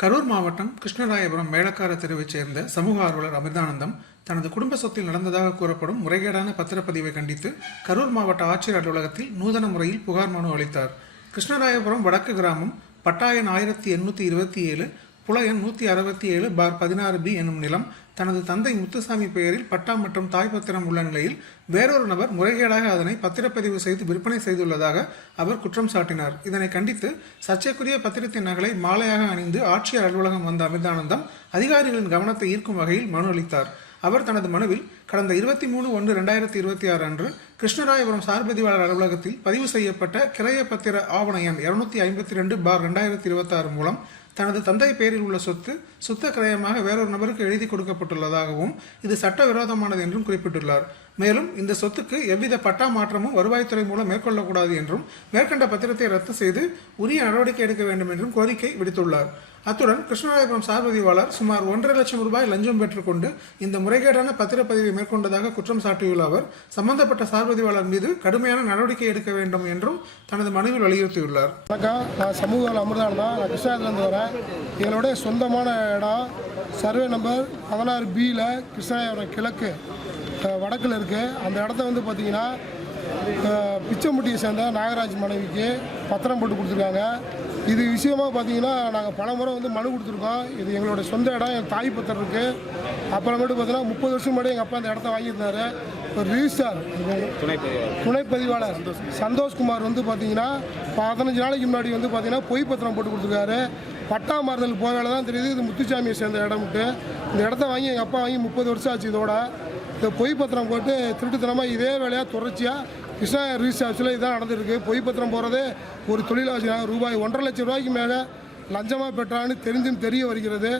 கரூர் மாவட்டம் கிருஷ்ணராயபுரம் மேலக்கார தெருவைச் சேர்ந்த சமூக ஆர்வலர் அமிர்தானந்தம் தனது குடும்ப சொத்தில் நடந்ததாக கூறப்படும் முறைகேடான பத்திரப்பதிவை கண்டித்து கரூர் மாவட்ட ஆட்சியர் அலுவலகத்தில் நூதன முறையில் புகார் மனு அளித்தார். கிருஷ்ணராயபுரம் வடக்கு கிராமம் பட்டா எண் 1827 புல எண் 167/16B என்னும் நிலம் தனது தந்தை முத்துசாமி பெயரில் பட்டா மற்றும் தாய் பத்திரம் உள்ள நிலையில் வேறொரு நபர் முறைகேடாக அதனை பத்திரப்பதிவு செய்து விற்பனை செய்துள்ளதாக அவர் குற்றம் சாட்டினார். இதனை கண்டித்து சர்ச்சைக்குரிய பத்திரத்தின் நகலை மாலையாக அணிந்து ஆட்சியர் அலுவலகம் வந்த அமிர்தானந்தம் அதிகாரிகளின் கவனத்தை ஈர்க்கும் வகையில் மனு அளித்தார். அவர் தனது மனுவில் கடந்த 23/1/2026 அன்று கிருஷ்ணராயபுரம் சார்பதிவாளர் அலுவலகத்தில் பதிவு செய்யப்பட்ட கிரைய பத்திர ஆவண எண் 252/2026 மூலம் தனது தந்தை பெயரில் உள்ள சொத்து சுத்த கிரயமாக வேறொரு நபருக்கு எழுதி கொடுக்கப்பட்டுள்ளதாகவும் இது சட்டவிரோதமானது என்றும் குறிப்பிட்டுள்ளார். மேலும் இந்த சொத்துக்கு எவ்வித பட்டா மாற்றமும் வருவாய்த்துறை மூலம் மேற்கொள்ளக்கூடாது என்றும் மேற்கண்ட பத்திரத்தை ரத்து செய்து உரிய நடவடிக்கை எடுக்க வேண்டும் என்றும் கோரிக்கை விடுத்துள்ளார். அத்துடன் கிருஷ்ணராயபுரம் சார்பதிவாளர் சுமார் 1.5 லட்சம் ரூபாய் லஞ்சம் பெற்றுக்கொண்டு இந்த முறைகேடான பத்திரப்பதிவை மேற்கொண்டதாக குற்றம் சாட்டியுள்ள அவர் சம்பந்தப்பட்ட சார்பதிவாளர் மீது கடுமையான நடவடிக்கை எடுக்க வேண்டும் என்றும் தனது மனுவில் வலியுறுத்தியுள்ளார். வணக்கம், நான் சமூக அமிர்தானந்தம். நான் கிருஷ்ணாயிரத்துலேருந்து வரேன். எங்களுடைய சொந்தமான இடம் சர்வே நம்பர் 16Bயில் கிருஷ்ணாயிரம் கிழக்கு வடக்கில் இருக்குது. அந்த இடத்த பார்த்திங்கன்னா பிச்சம்பட்டியை சேர்ந்த நாகராஜ் மனைவிக்கு பத்திரம் போட்டு கொடுத்துருக்காங்க. இது விஷயமாக பார்த்தீங்கன்னா நாங்கள் பல முறை மனு கொடுத்துருக்கோம். இது எங்களோட சொந்த இடம், எங்கள் தாய் பத்திரம் இருக்குது. அப்புறமேட்டு பார்த்தீங்கன்னா 30 வருஷம் முன்னாடி எங்கள் அப்பா அந்த இடத்த வாங்கியிருந்தார். ஒரு ரிஜிஸ்டார் துணைப்பதிவாளர் சந்தோஷ்குமார் பார்த்தீங்கன்னா 15 நாளைக்கு முன்னாடி பார்த்தீங்கன்னா பொய் பத்திரம் போட்டு கொடுத்துருக்காரு. பட்டா மாறுதல் போவேல தான் தெரியுது இது முத்துசாமியை சேர்ந்த இடம்ட்டு. இந்த இடத்த வாங்கி எங்கள் அப்பா வாங்கி 30 வருஷம் ஆச்சு. இதோட இந்த பொய் பத்திரம் போட்டு திருட்டுத்தனமாக இதே வேலையாக தொடர்ச்சியாக கிருஷ்ணா ரிஜிஸ்டர் ஆஃபீஸில் இதான் நடந்துருக்கு. பொய் பத்திரம் போகிறது ஒரு தொழிலாளி ரூபாய் 1.5 லட்சம் ரூபாய்க்கு மேலே லஞ்சமாக பெற்றான்னு தெரிய வருகிறது.